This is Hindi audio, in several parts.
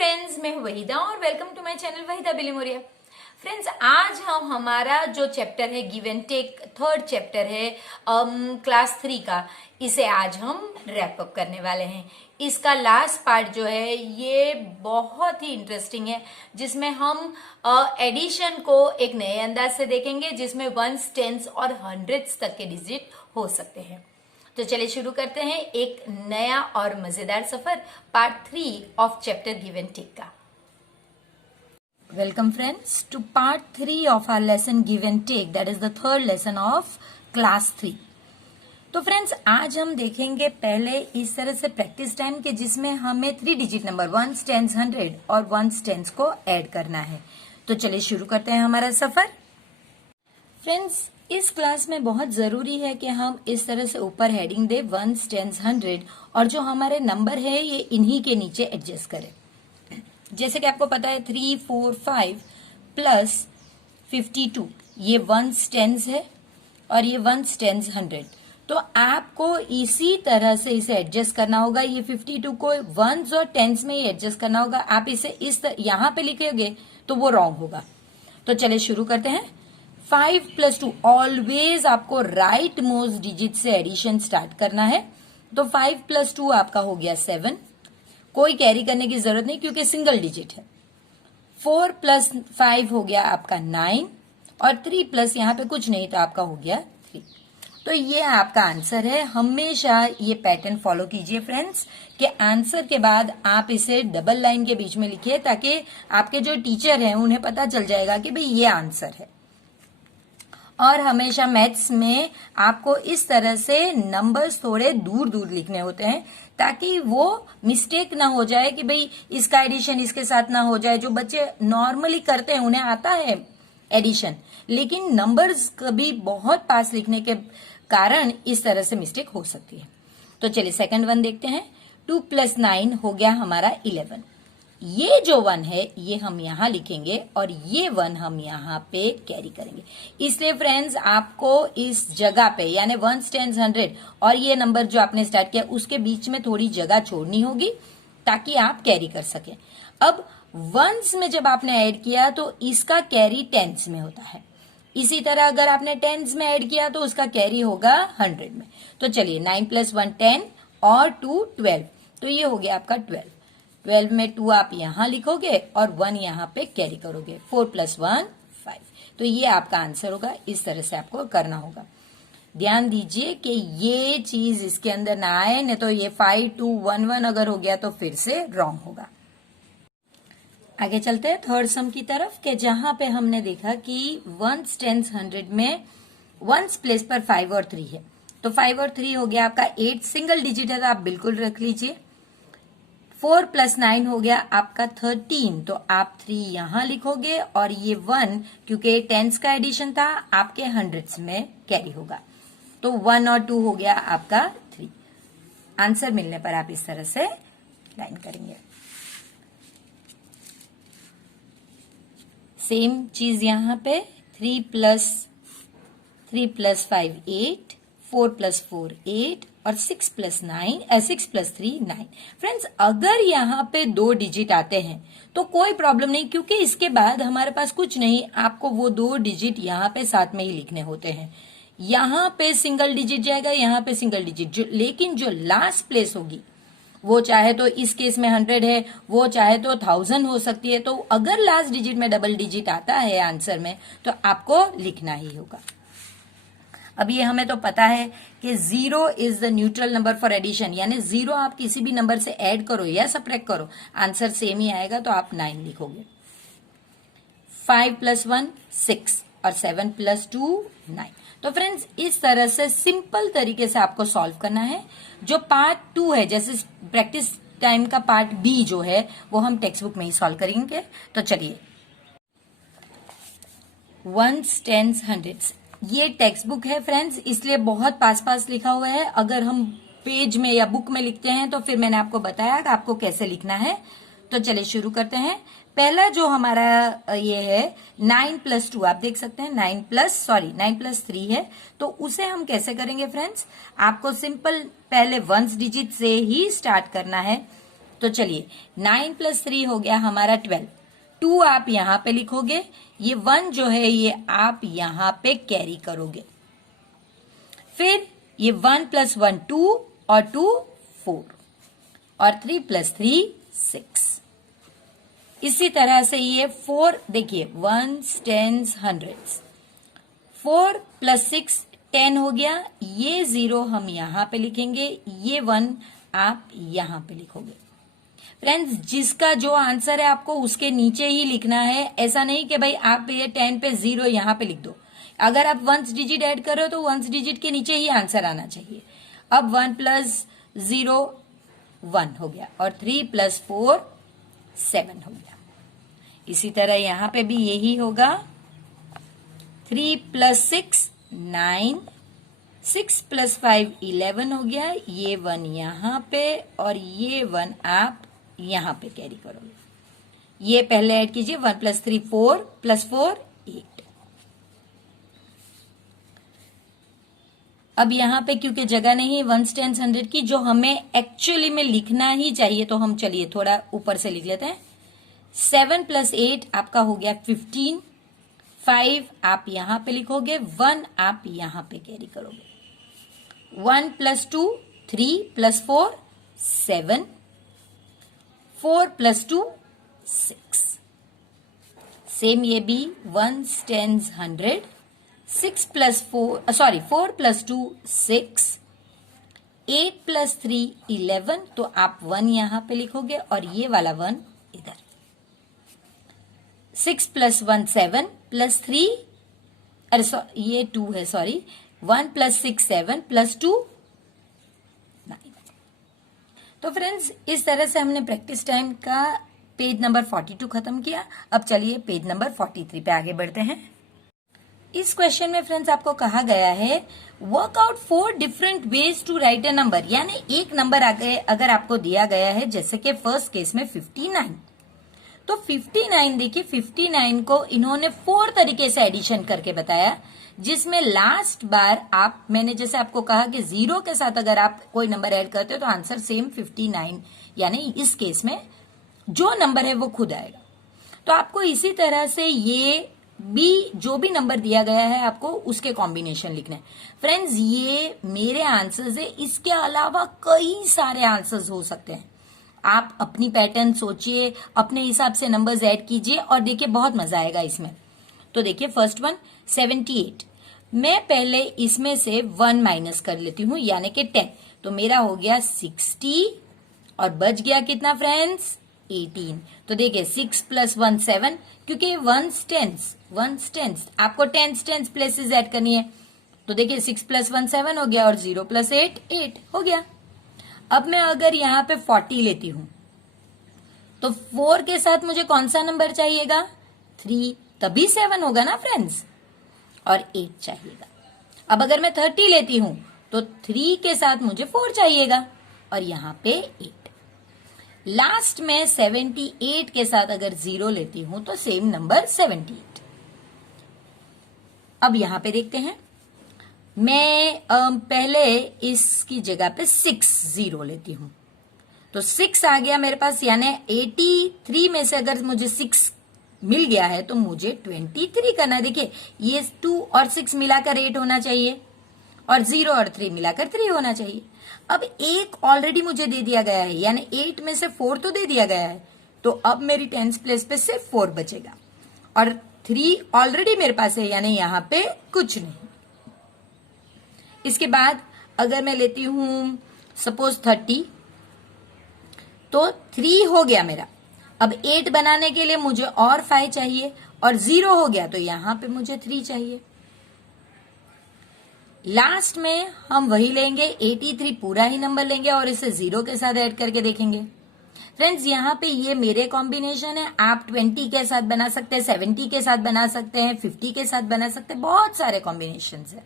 फ्रेंड्स, मैं हूं वहीदा और welcome to my channel Waheeda Bilimoria. Friends, आज हम हमारा जो चैप्टर है give and take, third chapter है क्लास 3 का, इसे आज हम रैप अप करने वाले हैं। इसका लास्ट पार्ट जो है ये बहुत ही इंटरेस्टिंग है, जिसमें हम एडिशन को एक नए अंदाज से देखेंगे, जिसमें वंस, टेंस और हंड्रेड्स तक के डिजिट हो सकते हैं। तो चलिए शुरू करते हैं एक नया और मजेदार सफर, part 3 of chapter give and take का। Welcome friends to part 3 of our lesson give and take, that is the third lesson of class 3। तो फ्रेंड्स, आज हम देखेंगे पहले इस तरह से प्रैक्टिस टाइम के, जिसमें हमें 3 डिजिट नंबर वंस, टेंस, 100 और वंस, टेंस को ऐड करना है। तो चलिए शुरू करते हैं हमारा सफर। फ्रेंड्स, इस क्लास में बहुत जरूरी है कि हम इस तरह से ऊपर हेडिंग दे वंस, टेंस, 100, और जो हमारे नंबर है ये इन्हीं के नीचे एडजस्ट करें। जैसे कि आपको पता है 3, 4, 5 प्लस 52 ये वंस, टेंस है और ये वंस, टेंस, 100। तो आपको इसी तरह से इसे एडजस्ट करना होगा। ये 52 को वंस और टेंस में ही एडजस्ट करना होगा। आप इसे इस यहाँ पे लिखेंगे तो वो रॉन्ग होगा। तो चलिए शुरू करते हैं। 5 + 2, ऑलवेज आपको राइट मोस्ट डिजिट से एडिशन स्टार्ट करना है। तो 5 + 2 आपका हो गया 7, कोई कैरी करने की जरूरत नहीं क्योंकि सिंगल डिजिट है। 4 + 5 हो गया आपका 9 और 3 प्लस यहाँ पे कुछ नहीं तो आपका हो गया 3। तो ये आपका आंसर है। हमेशा ये पैटर्न फॉलो कीजिए फ्रेंड्स कि आंसर के बाद आप इसे डबल लाइन के बीच में लिखिए, ताकि आपके जो टीचर हैं उन्हें पता चल जाएगा कि भाई ये आंसर है। और हमेशा मैथ्स में आपको इस तरह से नंबर्स थोड़े दूर दूर लिखने होते हैं, ताकि वो मिस्टेक ना हो जाए कि भाई इसका एडिशन इसके साथ ना हो जाए। जो बच्चे नॉर्मली करते हैं उन्हें आता है एडिशन, लेकिन नंबर्स कभी बहुत पास लिखने के कारण इस तरह से मिस्टेक हो सकती है। तो चलिए सेकंड वन देखते हैं। 2 + 9 हो गया हमारा 11। ये जो 1 है ये हम यहाँ लिखेंगे और ये 1 हम यहाँ पे कैरी करेंगे। इसलिए फ्रेंड्स, आपको इस जगह पे यानी वंस, टेंस, 100 और ये नंबर जो आपने स्टार्ट किया उसके बीच में थोड़ी जगह छोड़नी होगी ताकि आप कैरी कर सकें। अब वंस में जब आपने ऐड किया तो इसका कैरी टेंस में होता है। इसी तरह अगर आपने टेंस में ऐड किया तो उसका कैरी होगा 100 में। तो चलिए 9 + 1 10 और 2 12, तो ये हो गया आपका 12। 12 में 2 आप यहाँ लिखोगे और 1 यहाँ पे कैरी करोगे। 4 + 1 5, तो ये आपका आंसर होगा। इस तरह से आपको करना होगा। ध्यान दीजिए कि ये चीज इसके अंदर ना आए, नहीं तो ये 5 2 1 1 अगर हो गया तो फिर से रॉन्ग होगा। आगे चलते हैं थर्ड सम की तरफ, के जहां पे हमने देखा कि वंस, टेंस, 100 में वंस प्लेस पर 5 और 3 है। तो 5 और 3 हो गया आपका 8, सिंगल डिजिट है तो आप बिल्कुल रख लीजिए। 4 + 9 हो गया आपका 13, तो आप 3 यहां लिखोगे और ये 1 क्योंकि टेंस का एडिशन था आपके हंड्रेड्स में कैरी होगा। तो 1 और 2 हो गया आपका 3। आंसर मिलने पर आप इस तरह से लाइन करेंगे। सेम चीज यहां पे 3 + 5 8, 4 + 4 8 और 6 + 3 9। फ्रेंड्स, अगर यहाँ पे 2 डिजिट आते हैं तो कोई प्रॉब्लम नहीं, क्योंकि इसके बाद हमारे पास कुछ नहीं, आपको वो 2 डिजिट यहाँ पे साथ में ही लिखने होते हैं। यहाँ पे सिंगल डिजिट जाएगा, यहाँ पे सिंगल डिजिट, लेकिन जो लास्ट प्लेस होगी वो चाहे तो इस केस में 100 है, वो चाहे तो 1000 हो सकती है। तो अगर लास्ट डिजिट में डबल डिजिट आता है आंसर में तो आपको लिखना ही होगा। अब ये हमें तो पता है कि 0 is the neutral number for addition, यानी 0 आप किसी भी नंबर से ऐड करो या सब्ट्रैक्ट करो आंसर सेम ही आएगा, तो आप 9 लिखोगे। 5 + 1 6 और 7 + 2 9। तो फ्रेंड्स, इस तरह से सिंपल तरीके से आपको सॉल्व करना है। जो पार्ट 2 है, जैसे प्रैक्टिस टाइम का पार्ट बी जो है वो हम टेक्स्ट बुक में ही सॉल्व करेंगे। तो चलिए, वंस, टेंस, 100 ये टेक्स्ट बुक है फ्रेंड्स, इसलिए बहुत पास पास लिखा हुआ है। अगर हम पेज में या बुक में लिखते हैं तो फिर मैंने आपको बताया कि आपको कैसे लिखना है। तो चलिए शुरू करते हैं। पहला जो हमारा ये है 9 + 2, आप देख सकते हैं 9 + 3 है। तो उसे हम कैसे करेंगे फ्रेंड्स, आपको सिंपल पहले वंस डिजिट से ही स्टार्ट करना है। तो चलिए 9 + 3 हो गया हमारा 12। 2 आप यहां पे लिखोगे, ये 1 जो है ये आप यहां पे कैरी करोगे। फिर ये 1 + 1 2 और 2 4 और 3 + 3 6। इसी तरह से ये 4 देखिए 1s 10s 100s। 4 + 6 10 हो गया। ये 0 हम यहां पे लिखेंगे, ये 1 आप यहां पे लिखोगे। फ्रेंड्स जिसका जो आंसर है आपको उसके नीचे ही लिखना है, ऐसा नहीं कि भाई आप ये 10 पे 0 यहां पे लिख दो। अगर आप 1s डिजिट ऐड कर रहे हो तो 1s डिजिट के नीचे ही आंसर आना चाहिए। अब 1 + 0 1 हो गया और 3 + 4 7 हो गया। इसी तरह यहां पे भी यही होगा। 3 + 6 9, 6 + 5 11 हो गया। ये 1 यहां पे और ये 1 आप यहां पे कैरी करोगे। ये पहले ऐड कीजिए, 1 + 3 4 + 4 8। अब यहां पे क्योंकि जगह नहीं है 1s 10s 100 की, जो हमें एक्चुअली में लिखना ही चाहिए, तो हम चलिए थोड़ा ऊपर से लिख लेते हैं। 7 + 8 आपका हो गया 15। 5 आप यहां पे लिखोगे, 1 आप यहां पे कैरी करोगे। 1 + 2 3 + 4 7, 4 + 2 6। सेम ये भी 1s 10s 100, 6 + 4 सॉरी 4 + 2 6, 8 + 3 11। तो आप 1 यहां पे लिखोगे और ये वाला 1 इधर। 6 + 1 7 + 3 अरे ये 2 है, सॉरी। 1 + 6 7 + 2 9। तो फ्रेंड्स इस तरह से हमने प्रैक्टिस टाइम का पेज नंबर 42 खत्म किया। अब चलिए पेज नंबर 43 पे आगे बढ़ते हैं। इस क्वेश्चन में फ्रेंड्स आपको कहा गया है work out 4 different ways to write a number, यानी एक नंबर आगे अगर आपको दिया गया है, जैसे कि फर्स्ट केस में 59, तो 59 देखिए 59 को इन्होंने 4 तरीके से एडिशन करके बताया, जिसमें लास्ट बार आप मैंने जैसे आपको कहा कि 0 के साथ अगर आप कोई नंबर ऐड करते हो तो आंसर सेम 59, यानी इस केस में जो नंबर है वो खुद आएगा। तो आपको इसी तरह से ये भी जो भी नंबर दिया गया है आपको उसके कॉम्बिनेशन लिखना है। फ्रेंड्स ये मेरे आंसर्स है, इसके अलावा कई सारे आंसर्स हो सकते हैं। आप अपनी पैटर्न सोचिए, अपने हिसाब से नंबर्स ऐड कीजिए और देखिए बहुत मजा आएगा इसमें। तो देखिए फर्स्ट वन 78, मैं पहले इसमें से 1 माइनस कर लेती हूं यानी कि 10, तो मेरा हो गया 60 और बच गया कितना फ्रेंड्स 18। तो देखिए 6 + 1 7, क्योंकि 1s 10s आपको 10s प्लेसेस ऐड करनी है। तो देखिए 6 + 1 7 हो गया और 0 + 8 8 हो गया। अब मैं अगर यहां पे 40 लेती हूं तो 4 के साथ मुझे कौन सा नंबर चाहिएगा 3, तभी 7 होगा ना फ्रेंड्स, और 8 चाहिएगा। अब अगर मैं 30 लेती हूं तो 3 के साथ मुझे 4 चाहिएगा और यहां पे 8। लास्ट में 78 के साथ अगर 0 लेती हूं तो सेम नंबर 78। अब यहां पे देखते हैं, मैं पहले इसकी जगह पे 6 0 लेती हूं तो 6 आ गया मेरे पास, यानी 83 में से अगर मुझे 6 मिल गया है तो मुझे 23 करना। देखिए ये 2 और 6 मिलाकर 8 होना चाहिए और 0 और 3 मिलाकर 3 होना चाहिए। अब 1 ऑलरेडी मुझे दे दिया गया है, यानी 8 में से 4 तो दे दिया गया है, तो अब मेरी 10s प्लेस पे सिर्फ 4 बचेगा और 3 ऑलरेडी मेरे पास है, यानी यहां पे कुछ नहीं। इसके बाद अगर मैं लेती हूं सपोज 30, तो 3 हो गया मेरा। अब 8 बनाने के लिए मुझे और 5 चाहिए और 0 हो गया तो यहां पे मुझे 3 चाहिए। लास्ट में हम वही लेंगे, 83 पूरा ही नंबर लेंगे और इसे 0 के साथ ऐड करके देखेंगे। फ्रेंड्स यहाँ पे ये मेरे कॉम्बिनेशन है, आप 20 के साथ बना सकते हैं, 70 के साथ बना सकते हैं, 50 के साथ बना सकते हैं, बहुत सारे कॉम्बिनेशन है।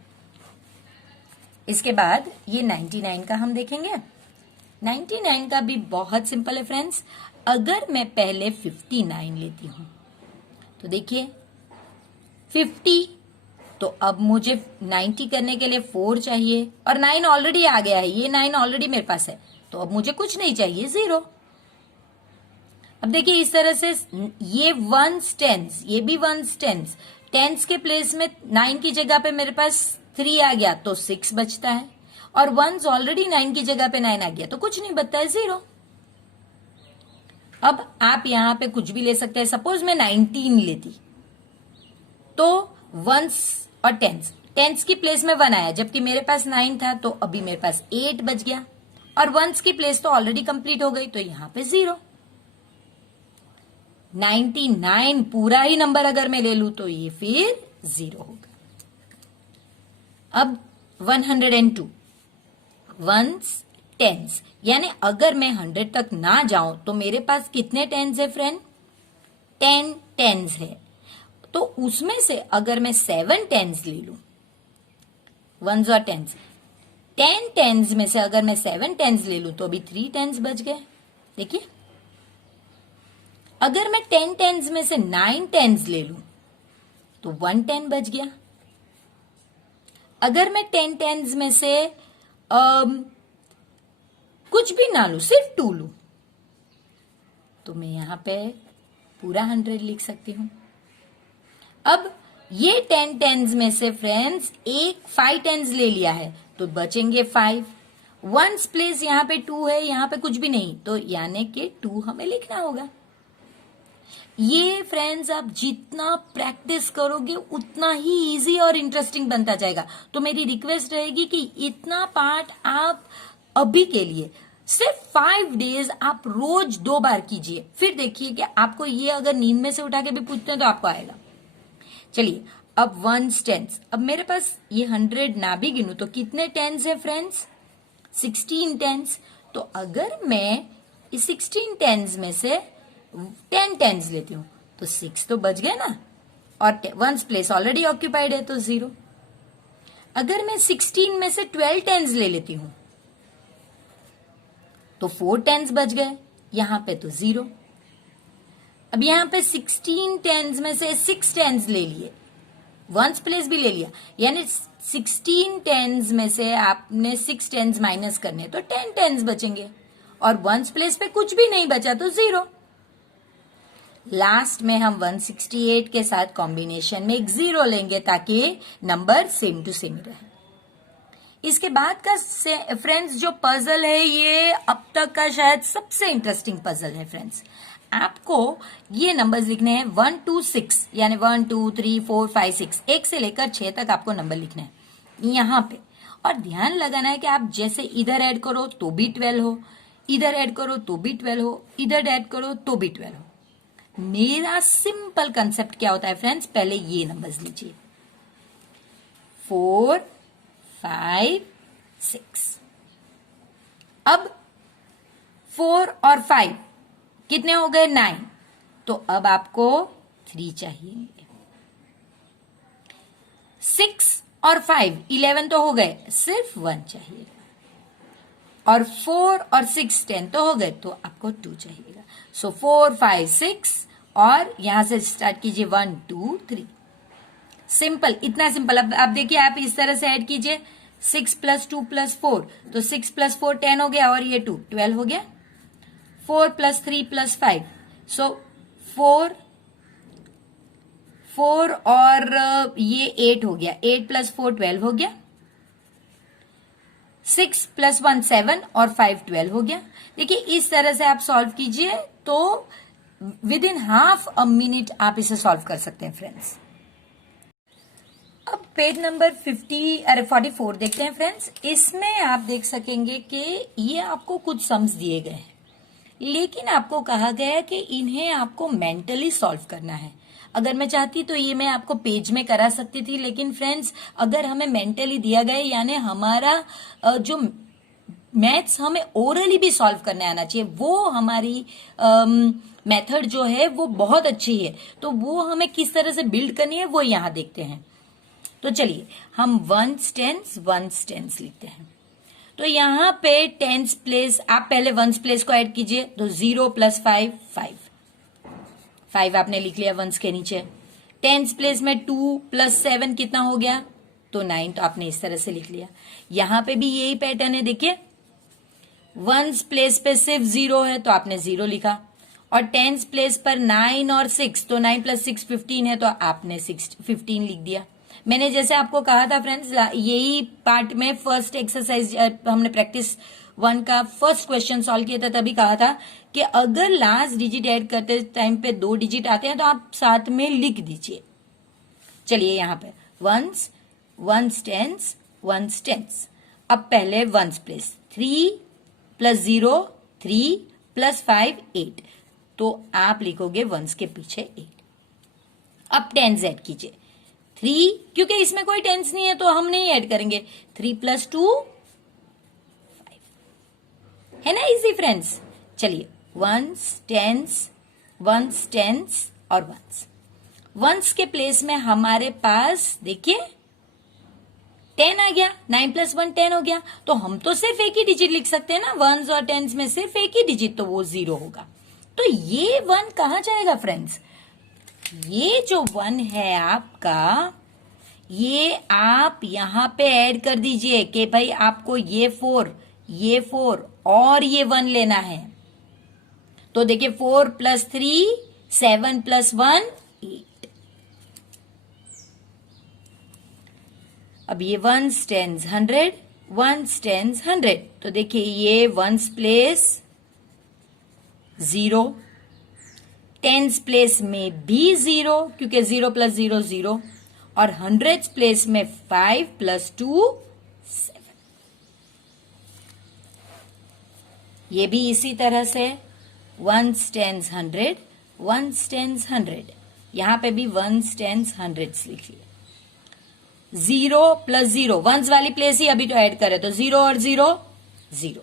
इसके बाद ये 99 का हम देखेंगे। 99 का भी बहुत सिंपल है फ्रेंड्स। अगर मैं पहले 59 लेती हूं तो देखिए 50, तो अब मुझे 90 करने के लिए 4 चाहिए और 9 ऑलरेडी आ गया है, ये 9 ऑलरेडी मेरे पास है, तो अब मुझे कुछ नहीं चाहिए 0। अब देखिए इस तरह से ये वंस टेंस, ये भी वंस टेंस, टेंस के प्लेस में 9 की जगह पे मेरे पास 3 आ गया तो 6 बचता है, और वंस ऑलरेडी 9 की जगह पे 9 आ गया तो कुछ नहीं बचता है, 0। अब आप यहां पे कुछ भी ले सकते हैं, सपोज मैं 19 लेती तो वंस और टेंस, टेंस की प्लेस में 1 आया जबकि मेरे पास 9 था, तो अभी मेरे पास 8 बच गया, और वंस की प्लेस तो ऑलरेडी कंप्लीट हो गई तो यहां पे 0। 99 पूरा ही नंबर अगर मैं ले लूं तो ये फिर 0 होगा। अब 102 वंस टेंस, यानी अगर मैं 100 तक ना जाऊं तो मेरे पास कितने टेंस है फ्रेंड? 10 टेंस है। तो उसमें से अगर मैं 7 टेंस ले लूं, वंस और टेंस, 10 टेंस में से अगर मैं 7 टेंस ले लूं तो अभी 3 टेंस बच गए। देखिए अगर मैं 10 टेंस में से 9 टेंस ले लूं तो 1 10 बच गया। अगर मैं 10 टेंस में से कुछ भी ना लूं, सिर्फ 2 लूं, तो मैं यहां पे पूरा 100 लिख सकती हूं। अब ये 10 टेंस में से फ्रेंड्स 5 टेंस ले लिया है तो बचेंगे 5। वंस प्लेस यहां पे 2 है, यहां पे कुछ भी नहीं, तो यानी कि 2 हमें लिखना होगा। ये फ्रेंड्स आप जितना प्रैक्टिस करोगे उतना ही इजी और इंटरेस्टिंग बनता जाएगा। तो मेरी रिक्वेस्ट रहेगी कि इतना पार्ट आप अभी के लिए सिर्फ 5 डेज आप रोज 2 बार कीजिए, फिर देखिए कि आपको ये अगर नींद में से उठा के भी पूछते हैं तो आपको आएगा। चलिए अब वंस टेंस, अब मेरे पास ये 100 ना भी गिनूं तो कितने टेंस है फ्रेंड्स? 16 टेंस। तो अगर मैं इस 16 टेंस में से 10 टेंस लेती हूं तो 6 तो बच गए ना, और वंस प्लेस ऑलरेडी ऑक्यूपाइड है तो 0। अगर मैं 16 में से 12 टेंस ले लेती हूं तो 4 टेंस बच गए, यहां पे तो 0। अब यहां पे 16 टेंस में से 6 टेंस ले लिए, वंस प्लेस भी ले लिया, यानी 16 टेंस में से आपने 6 टेंस माइनस करने तो 10 टेंस बचेंगे, और वंस प्लेस पे कुछ भी नहीं बचा तो 0। लास्ट में हम 168 के साथ कॉम्बिनेशन में एक 0 लेंगे ताकि नंबर सेम टू सेम रहे। इसके बाद का फ्रेंड्स जो पजल है ये अब तक का शायद सबसे इंटरेस्टिंग पजल है फ्रेंड्स। आपको ये नंबर्स लिखने हैं 1 to 6, यानी 1 2 3 4 5 6, 1 से लेकर 6 तक आपको नंबर लिखना है यहाँ पे, और ध्यान लगाना है कि आप जैसे इधर ऐड करो तो भी 12 हो, इधर ऐड करो तो भी 12 हो, इधर ऐड करो तो भी 12 हो। मेरा सिंपल कंसेप्ट क्या होता है फ्रेंड्स, पहले ये नंबर्स लीजिए 4 5 6। अब 4 और 5 कितने हो गए? 9। तो अब आपको 3 चाहिए। 6 और 5 11 तो हो गए, सिर्फ 1 चाहिए। और 4 और 6 10 तो हो गए, तो आपको 2 चाहिएगा। सो 4 5 6, और यहां से स्टार्ट कीजिए 1 2 3। सिंपल, इतना सिंपल। अब आप देखिए, आप इस तरह से ऐड कीजिए 6 + 2 + 4, तो 6 + 4 10 हो गया, और ये 2 12 हो गया। 4 + 3 + 5, सो 4 और ये 8 हो गया, 8 + 4 12 हो गया। 6 + 1 7, और 5 12 हो गया। देखिए इस तरह से आप सॉल्व कीजिए तो with in half a minute आप इसे सॉल्व कर सकते हैं फ्रेंड्स। अब पेज नंबर 44 देखते हैं फ्रेंड्स। इसमें आप देख सकेंगे कि ये आपको कुछ सम्स दिए गए हैं, लेकिन आपको कहा गया है कि इन्हें आपको मेंटली सॉल्व करना है। अगर मैं चाहती तो ये मैं आपको पेज में करा सकती थी, लेकिन फ्रेंड्स अगर हमें मेंटली दिया गया, यानी हमारा जो मैथ्स हमें ओरली भी सॉल्व करने आना चाहिए, वो हमारी मेथड जो है वो बहुत अच्छी है। तो वो हमें किस तरह से बिल्ड करनी है वो यहाँ देखते हैं। तो चलिए हम वंस टेंस लिखते हैं। तो यहाँ पे टेंस प्लेस, आप पहले वंस प्लेस को ऐड कीजिए, तो 0 + 5 5 आपने लिख लिया वंस के नीचे। टेंस प्लेस में 2 + 7 कितना हो गया? तो 9, तो आपने इस तरह से लिख लिया। यहां पे भी यही पैटर्न है, देखिए वंस प्लेस पे सिर्फ 0 है तो आपने 0 लिखा, और टेंस प्लेस पर 9 और 6, तो 9 + 6 15 है, तो आपने 15 लिख दिया। मैंने जैसे आपको कहा था फ्रेंड्स, यही पार्ट में फर्स्ट एक्सरसाइज हमने प्रैक्टिस 1 का फर्स्ट क्वेश्चन सॉल्व किया था, तभी कहा था कि अगर लास्ट डिजिट ऐड करते टाइम पे 2 डिजिट आते हैं तो आप साथ में लिख दीजिए। चलिए यहाँ पे ones, ones tens, ones tens. अब पहले वंस प्लेस 3 + 0 3 + 5 8, तो आप लिखोगे वंस के पीछे 8। अब टेंस ऐड कीजिए 3, क्योंकि इसमें कोई टेंस नहीं है तो हम नहीं ऐड करेंगे। 3 + 2 5, है ना इजी फ्रेंड्स। चलिए वंस टेंस, वंस टेंस और वंस। वंस के प्लेस में हमारे पास देखिए 10 आ गया, 9 + 1 10 हो गया, तो हम तो सिर्फ एक ही डिजिट लिख सकते हैं ना, वंस और टेंस में सिर्फ एक ही डिजिट, तो वो 0 होगा। तो ये 1 कहां जाएगा फ्रेंड्स? ये जो 1 है आपका, ये आप यहां पे ऐड कर दीजिए कि भाई आपको ये 4 और ये 1 लेना है। तो देखिए 4 + 3 7 + 1 8। अब ये वंस टेंस 100, वंस टेंस 100, तो देखिए ये वंस प्लेस 0, टेंस प्लेस में भी 0, क्योंकि 0 + 0 0, और हंड्रेड्स प्लेस में 5 + 2 7। ये भी इसी तरह से वंस टेंस 100, वंस टेंस 100, यहां पे भी वंस टेंस हंड्रेड्स लिखिए। 0 + 0, वंस वाली प्लेस ही अभी तो ऐड करे, तो 0 और 0 0।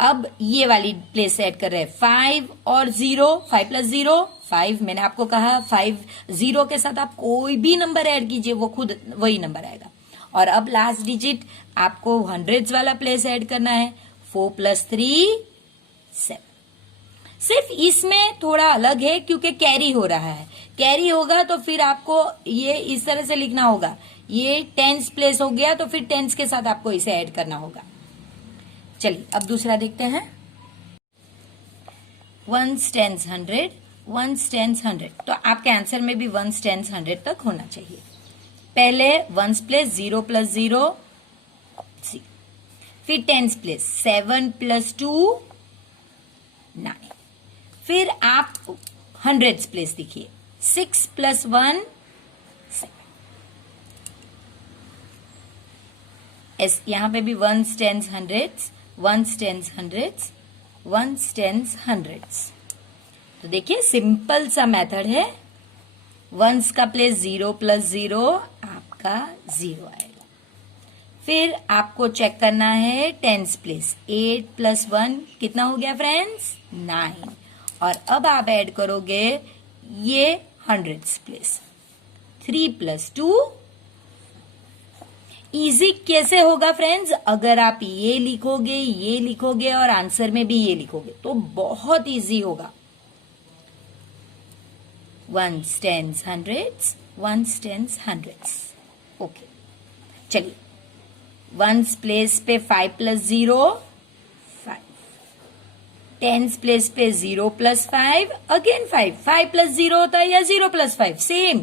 अब ये वाली प्लेस ऐड कर रहे हैं 5 और 0, 5 + 0 5। मैंने आपको कहा 5 0 के साथ आप कोई भी नंबर ऐड कीजिए, वो खुद वही नंबर आएगा। और अब लास्ट डिजिट आपको हंड्रेड्स वाला प्लेस ऐड करना है, 4 + 3 7। सिर्फ इसमें थोड़ा अलग है क्योंकि कैरी हो रहा है, कैरी होगा तो फिर आपको ये इस तरह से लिखना होगा। ये टेंस प्लेस हो गया तो फिर टेंस के साथ आपको इसे ऐड करना होगा। चलिए अब दूसरा देखते हैं। वंस टेंस 100, वंस टेंस 100, तो आपके आंसर में भी वंस टेंस 100 तक होना चाहिए। पहले वंस प्लेस 0 + 0 0, फिर टेंस प्लेस 7 + 2 9, फिर आप हंड्रेड्स प्लेस देखिए 6 + 1 7। यहां पे भी once tens hundreds, once tens hundreds, once tens hundreds. तो देखिए सिंपल सा मेथड है। वंस का प्लेस 0 + 0 आपका 0 आएगा। फिर आपको चेक करना है टेंस प्लेस 8 + 1 कितना हो गया फ्रेंड्स? 9। और अब आप ऐड करोगे ये हंड्रेड्स प्लेस 3 + 2। इजी कैसे होगा फ्रेंड्स? अगर आप ये लिखोगे और आंसर में भी ये लिखोगे तो बहुत इजी होगा। Once tens hundreds, once tens hundreds. Okay चलिए वंस प्लेस पे 5 + 0 5, टेंस प्लेस पे 0 + 5 अगेन 5, 5 + 0 होता है या 0 + 5 सेम,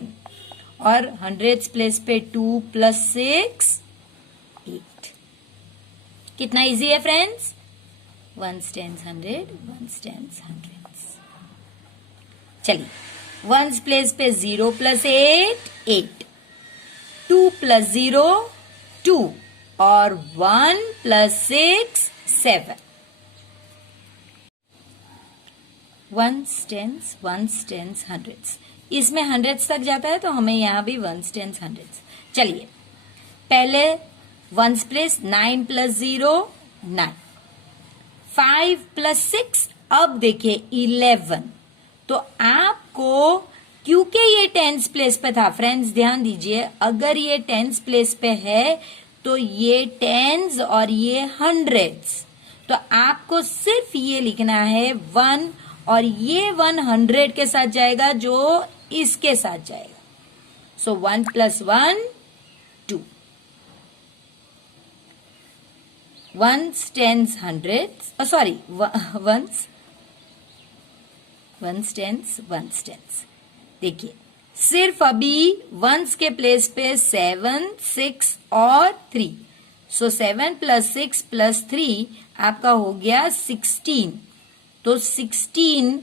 और हंड्रेड्स प्लेस पे 2 + 6 8। कितना इजी है friends? Ones tens 100, once tens hundreds. चलिए वंस प्लेस पे 0 + 8 8, 2 + 0 2, और 1 + 6 7। वंस टेंस हंड्रेड्स, इसमें हंड्रेड्स तक जाता है तो हमें यहां भी वंस टेंस हंड्रेड्स। चलिए पहले वंस प्लेस 9 + 0 9, 5 + 6, अब देखिए 11। तो आपको क्योंकि ये टेंस प्लेस पे था फ्रेंड्स, ध्यान दीजिए अगर ये टेंस प्लेस पे है तो ये टेंस और ये हंड्रेड्स, तो आपको सिर्फ ये लिखना है 1, और ये 100 के साथ जाएगा जो इसके साथ जाएगा। So 1 + 1 2। Ones tens hundreds, sorry ones ones tens. देखिए सिर्फ अभी वंस के प्लेस पे 7, 6 और 3, सो 7 + 6 + 3 आपका हो गया 16। तो 16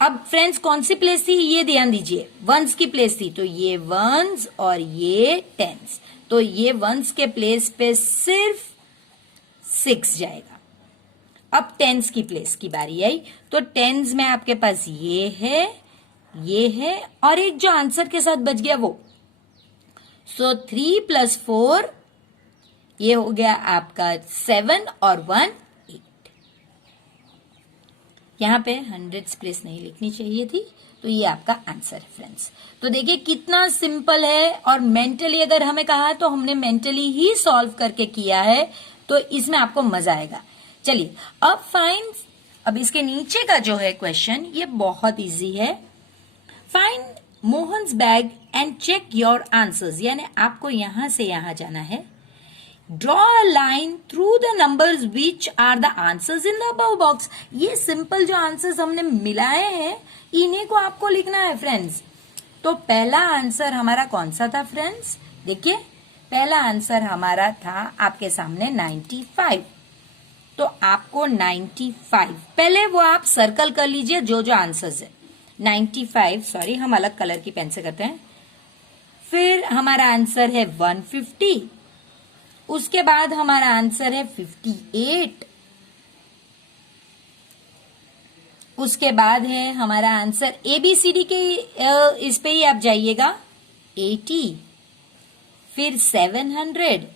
अब फ्रेंड्स कौन सी प्लेस थी ये ध्यान दीजिए, वंस की प्लेस थी, तो ये वंस और ये टेंस, तो ये वंस के प्लेस पे सिर्फ 6 जाएगा। अब टेंस की प्लेस की बारी आई, तो टेंस में आपके पास ये है और एक जो आंसर के साथ बच गया वो, सो 3 + 4 ये हो गया आपका 7 और 1 8। यहां पे 100 प्लेस नहीं लिखनी चाहिए थी, तो ये आपका आंसर है फ्रेंड्स। तो देखिए कितना सिंपल है, और मेंटली अगर हमें कहा है तो हमने मेंटली ही सॉल्व करके किया है, तो इसमें आपको मजा आएगा। चलिए अब फाइंड, अब इसके नीचे का जो है क्वेश्चन ये बहुत इजी है। Find Mohan's bag and check your answers, यानी आपको यहां से यहां जाना है। Draw a line through the numbers which are the answers in the above box. ये सिंपल जो आंसर्स हमने मिलाए हैं इन्हीं को आपको लिखना है फ्रेंड्स। तो पहला आंसर हमारा कौन सा था फ्रेंड्स? देखिए पहला आंसर हमारा था आपके सामने 95। तो आपको 95 पहले वो आप सर्कल कर लीजिए जो जो आंसर्स है। 95 सॉरी हम अलग कलर की पेन से करते हैं। फिर हमारा आंसर है 150, उसके बाद हमारा आंसर है 58, उसके बाद है हमारा आंसर ABCD के इस पे ही आप जाइएगा 80, फिर 700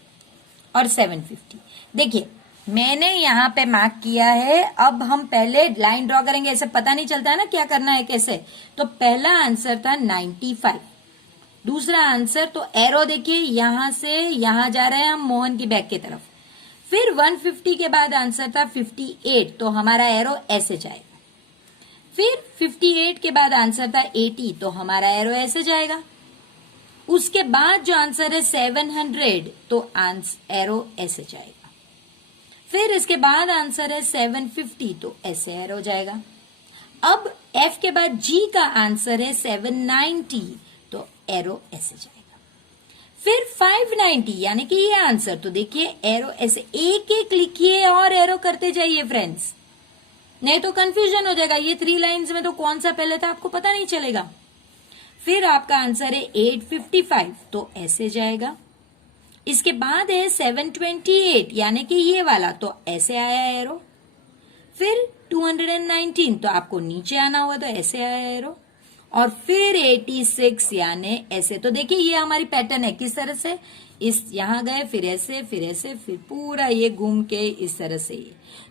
और 750। देखिए मैंने यहाँ पे मार्क किया है। अब हम पहले लाइन ड्रॉ करेंगे, ऐसे पता नहीं चलता है ना क्या करना है कैसे। तो पहला आंसर था 95, दूसरा आंसर तो एरो देखिए यहां से यहां जा रहे हैं हम मोहन की बैग की तरफ। फिर 150 के बाद आंसर था 58, तो हमारा एरो ऐसे जाएगा। फिर 58 के बाद आंसर था 80, तो हमारा एरो ऐसे जाएगा। उसके बाद जो आंसर है 700, तो एरो ऐसे जाएगा। फिर इसके बाद आंसर है 750, तो ऐसे एरो जाएगा। अब F के बाद G का आंसर है 790, तो एरो ऐसे जाएगा। फिर 590 यानी कि ये आंसर, तो देखिए एरो ऐसे एक एक लिखिए और एरो करते जाइए फ्रेंड्स, नहीं तो कंफ्यूजन हो जाएगा। ये 3 लाइंस में तो कौन सा पहले था आपको पता नहीं चलेगा। फिर आपका आंसर है 855, तो ऐसे जाएगा। इसके बाद है 728 यानी कि ये वाला, तो ऐसे आया एरो। फिर 219, तो आपको नीचे आना होगा, तो ऐसे आया एरो। और फिर 86 यानी ऐसे। तो देखिए ये हमारी पैटर्न है किस तरह से, इस यहां गए फिर ऐसे फिर पूरा ये घूम के इस तरह से।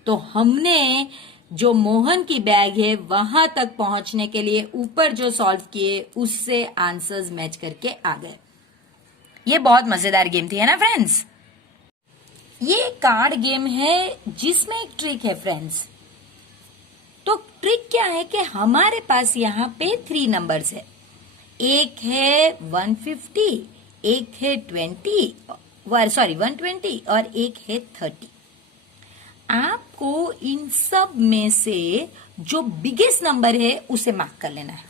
तो हमने जो मोहन की बैग है वहां तक पहुंचने के लिए ऊपर जो सॉल्व किए उससे आंसर्स मैच करके आ गए। ये बहुत मजेदार गेम थी है ना फ्रेंड्स। ये कार्ड गेम है जिसमें एक ट्रिक है फ्रेंड्स। तो ट्रिक क्या है कि हमारे पास यहाँ पे 3 नंबर्स है, एक है 150, एक है 120 और एक है 30। आपको इन सब में से जो बिगेस्ट नंबर है उसे मार्क कर लेना है।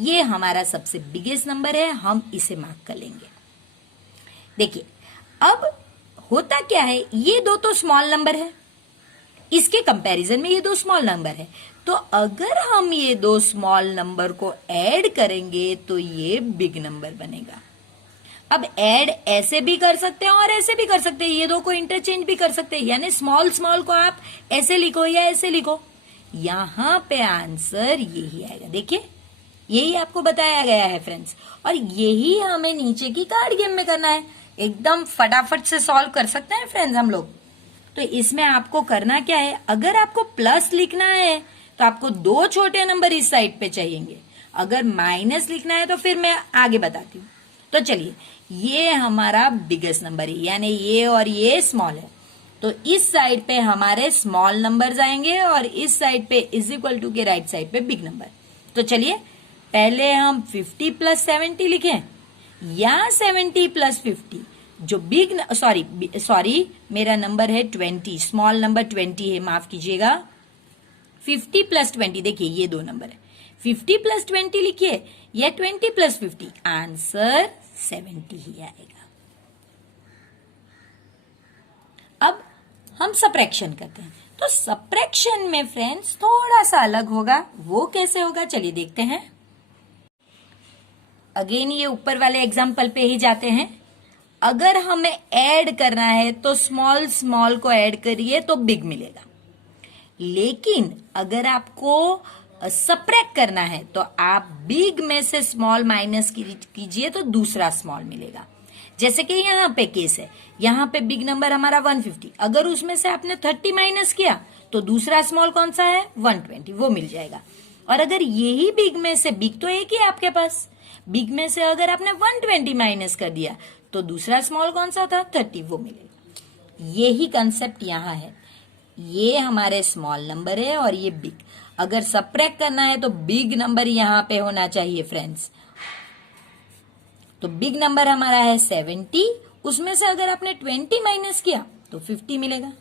ये हमारा सबसे बिगेस्ट नंबर है, हम इसे मार्क कर लेंगे। देखिए अब होता क्या है, ये दो तो स्मॉल नंबर है, इसके कंपैरिजन में ये दो स्मॉल नंबर है। तो अगर हम ये दो स्मॉल नंबर को ऐड करेंगे तो ये बिग नंबर बनेगा। अब ऐड ऐसे भी कर सकते हैं और ऐसे भी कर सकते हैं, ये दो को इंटरचेंज भी कर सकते हैं, यानी स्मॉल स्मॉल को आप ऐसे लिखो या ऐसे लिखो। यहां पे आंसर यही आएगा। देखिए यही आपको बताया गया है फ्रेंड्स, और यही हमें नीचे की कार्ड गेम में करना है। एकदम फटाफट से सॉल्व कर सकते हैं फ्रेंड्स हम लोग। तो इसमें आपको करना क्या है, अगर आपको प्लस लिखना है तो आपको 2 छोटे नंबर इस साइड पे चाहिए, अगर माइनस लिखना है तो फिर मैं आगे बताती हूँ। तो चलिए ये हमारा बिगेस्ट नंबर है, यानी ये और ये स्मॉल है, तो इस साइड पे हमारे स्मॉल नंबर्स आएंगे और इस साइड पे इज इक्वल टू के राइट साइड पे बिग नंबर। तो चलिए पहले हम 50 + 70 लिखें या 70 + 50। जो बिग सॉरी मेरा नंबर है 20, स्मॉल नंबर 20 है, माफ कीजिएगा। 50 प्लस 20, देखिए ये 2 नंबर है, 50 प्लस 20 लिखिए या 20 प्लस 50, आंसर 70 ही आएगा। अब हम सब्ट्रैक्शन करते हैं, तो सब्ट्रैक्शन में फ्रेंड्स थोड़ा सा अलग होगा। वो कैसे होगा चलिए देखते हैं। अगेन ये ऊपर वाले एग्जाम्पल पे ही जाते हैं। अगर हमें ऐड करना है तो स्मॉल स्मॉल को ऐड करिए तो बिग मिलेगा, लेकिन अगर आपको सब्ट्रैक्ट करना है तो आप बिग में से स्मॉल माइनस कीजिए तो दूसरा स्मॉल मिलेगा। जैसे कि यहाँ पे केस है, यहाँ पे बिग नंबर हमारा 150, अगर उसमें से आपने 30 माइनस किया तो दूसरा स्मॉल कौन सा है 120, वो मिल जाएगा। और अगर यही बिग में से, बिग तो एक ही है आपके पास, बिग में से अगर आपने 120 माइनस कर दिया तो दूसरा स्मॉल कौन सा था 30, वो मिलेगा। यही कंसेप्ट यहाँ है, ये हमारे स्मॉल नंबर है और ये बिग। अगर सब्ट्रैक्ट करना है तो बिग नंबर यहाँ पे होना चाहिए फ्रेंड्स। तो बिग नंबर हमारा है 70, उसमें से अगर आपने 20 माइनस किया तो 50 मिलेगा।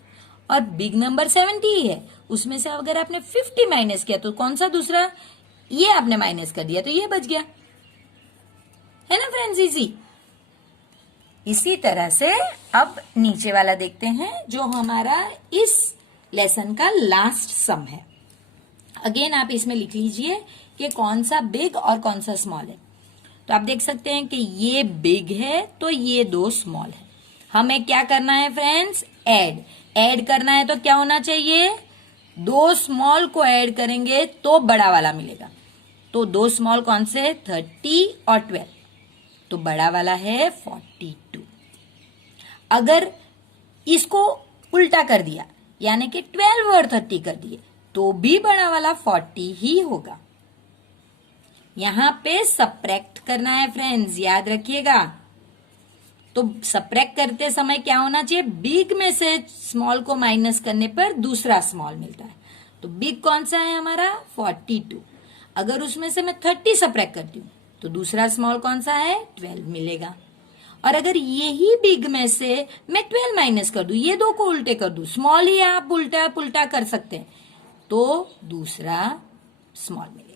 और बिग नंबर 70 ही है, उसमें से अगर आपने 50 माइनस किया तो कौन सा दूसरा, ये आपने माइनस कर दिया तो ये बच गया, है ना फ्रेंड्स, इजी। इसी तरह से अब नीचे वाला देखते हैं जो हमारा इस लेसन का लास्ट सम है। अगेन आप इसमें लिख लीजिए कि कौन सा बिग और कौन सा स्मॉल है। तो आप देख सकते हैं कि ये बिग है तो ये 2 स्मॉल है। हमें क्या करना है फ्रेंड्स, ऐड करना है तो क्या होना चाहिए, 2 स्मॉल को ऐड करेंगे तो बड़ा वाला मिलेगा। तो 2 स्मॉल कौन से, 30 और 12, तो बड़ा वाला है 42। अगर इसको उल्टा कर दिया यानी कि 12 और 30 कर दिए तो भी बड़ा वाला 40 ही होगा। यहां पे सब्ट्रैक्ट करना है फ्रेंड्स, याद रखिएगा। तो सब्ट्रैक्ट करते समय क्या होना चाहिए, बिग में से स्मॉल को माइनस करने पर दूसरा स्मॉल मिलता है। तो बिग कौन सा है हमारा 42, अगर उसमें से मैं 30 सब्ट्रैक्ट करती हूँ तो दूसरा स्मॉल कौन सा है 12 मिलेगा। और अगर यही बिग में से मैं 12 माइनस कर दूं, ये 2 को उल्टे कर दूं, स्मॉल ही आप उल्टा पुल्टा कर सकते हैं, तो दूसरा स्मॉल मिलेगा।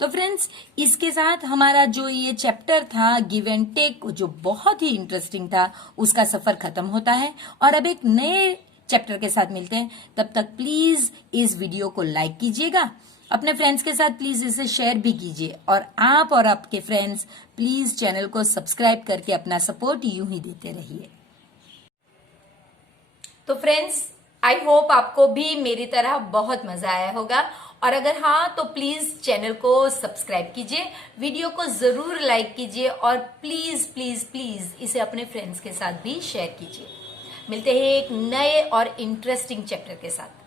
तो फ्रेंड्स इसके साथ हमारा जो ये चैप्टर था गिव एंड टेक, जो बहुत ही इंटरेस्टिंग था, उसका सफर खत्म होता है। और अब एक नए चैप्टर के साथ मिलते हैं, तब तक प्लीज इस वीडियो को लाइक कीजिएगा, अपने फ्रेंड्स के साथ प्लीज इसे शेयर भी कीजिए, और आप और आपके फ्रेंड्स प्लीज चैनल को सब्सक्राइब करके अपना सपोर्ट यूं ही देते रहिए। तो फ्रेंड्स आई होप आपको भी मेरी तरह बहुत मजा आया होगा, और अगर हाँ तो प्लीज चैनल को सब्सक्राइब कीजिए, वीडियो को जरूर लाइक कीजिए, और प्लीज प्लीज प्लीज इसे अपने फ्रेंड्स के साथ भी शेयर कीजिए। मिलते हैं एक नए और इंटरेस्टिंग चैप्टर के साथ।